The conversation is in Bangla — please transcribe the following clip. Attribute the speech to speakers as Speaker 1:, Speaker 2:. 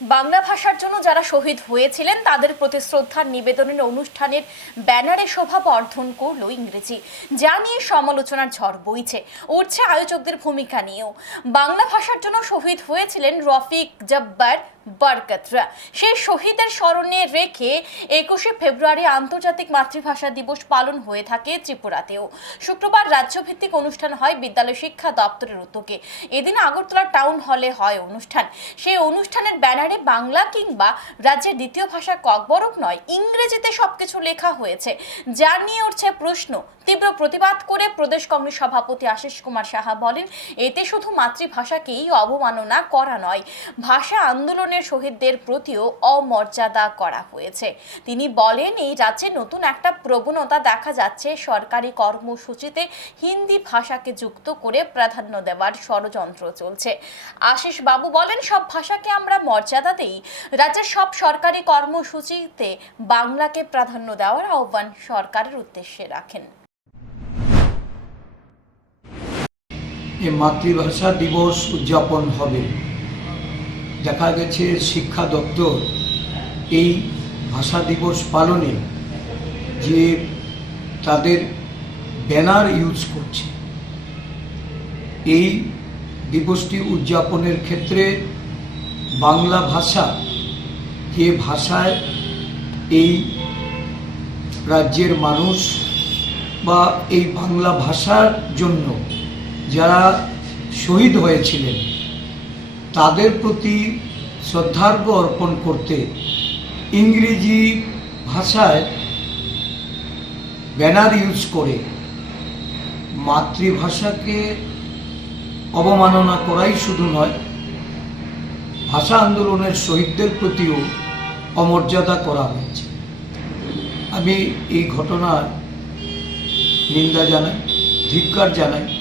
Speaker 1: বাংলা ভাষার জন্য যারা শহীদ হয়েছিলেন, তাদের প্রতি শ্রদ্ধার নিবেদনের অনুষ্ঠানের ব্যানারে শোভা বর্ধন করল ইংরেজি। যা নিয়ে সমালোচনার ঝড় বইছে। উঠছে আয়োজকদের ভূমিকা নিয়েও। বাংলা ভাষার জন্য শহীদ হয়েছিলেন রফিক জব্বার বরকতরা। সেই শহীদের স্মরণে রেখে একুশে ফেব্রুয়ারি আন্তর্জাতিক মাতৃভাষা দিবস পালন হয়ে থাকে ত্রিপুরাতেও। শুক্রবার রাজ্যভিত্তিক অনুষ্ঠান হয় বিদ্যালয় শিক্ষা দপ্তরের উদ্যোগে। এদিন আগরতলা টাউন হলে হয় অনুষ্ঠান। সেই অনুষ্ঠানের ব্যানারে বাংলা কিংবা রাজ্যের দ্বিতীয় ভাষা ককবরক নয়, ইংরেজিতে সবকিছু লেখা হয়েছে। যা নিয়ে উঠছে প্রশ্ন। তীব্র প্রতিবাদ করে প্রদেশ কংগ্রেস সভাপতি আশিস কুমার সাহা বলেন, এতে শুধু মাতৃভাষাকেই অবমাননা করা নয়, ভাষা আন্দোলনের শহীদদের প্রতিও অমর্যাদা করা হয়েছে। তিনি বলেন, এই রাজ্যে নতুন একটা প্রবণতা দেখা যাচ্ছে। সরকারি কর্মসূচিতে হিন্দি ভাষাকে যুক্ত করে প্রাধান্য দেওয়ার ষড়যন্ত্র চলছে। আশিস বাবু বলেন, সব ভাষাকে আমরা মর্যাদা দেই। রাজ্যের সব সরকারি কর্মসূচিতে বাংলাকে প্রাধান্য দেওয়ার আহ্বান সরকারের উদ্দেশ্যে রাখেন।
Speaker 2: এ মাতৃভাষা দিবস উদযাপন হবে। দেখা গেছে শিক্ষা দপ্তর এই ভাষা দিবস পালনে যে তাদের ব্যানার ইউজ করছে। এই দিবসটি উদযাপনের ক্ষেত্রে বাংলা ভাষা, যে ভাষায় এই রাজ্যের মানুষ বা এই বাংলা ভাষার জন্য যারা শহীদ হয়েছিলেন তাদের প্রতি শ্রদ্ধার্ঘ অর্পণ করতে ইংরেজি ভাষায় ব্যানার ইউজ করে মাতৃভাষাকে অবমাননা করাই শুধু নয়, ভাষা আন্দোলনের শহীদদের প্রতিও অমর্যাদা করা হয়েছে। আমি এই ঘটনার নিন্দা জানাই, ধিক্কার জানাই।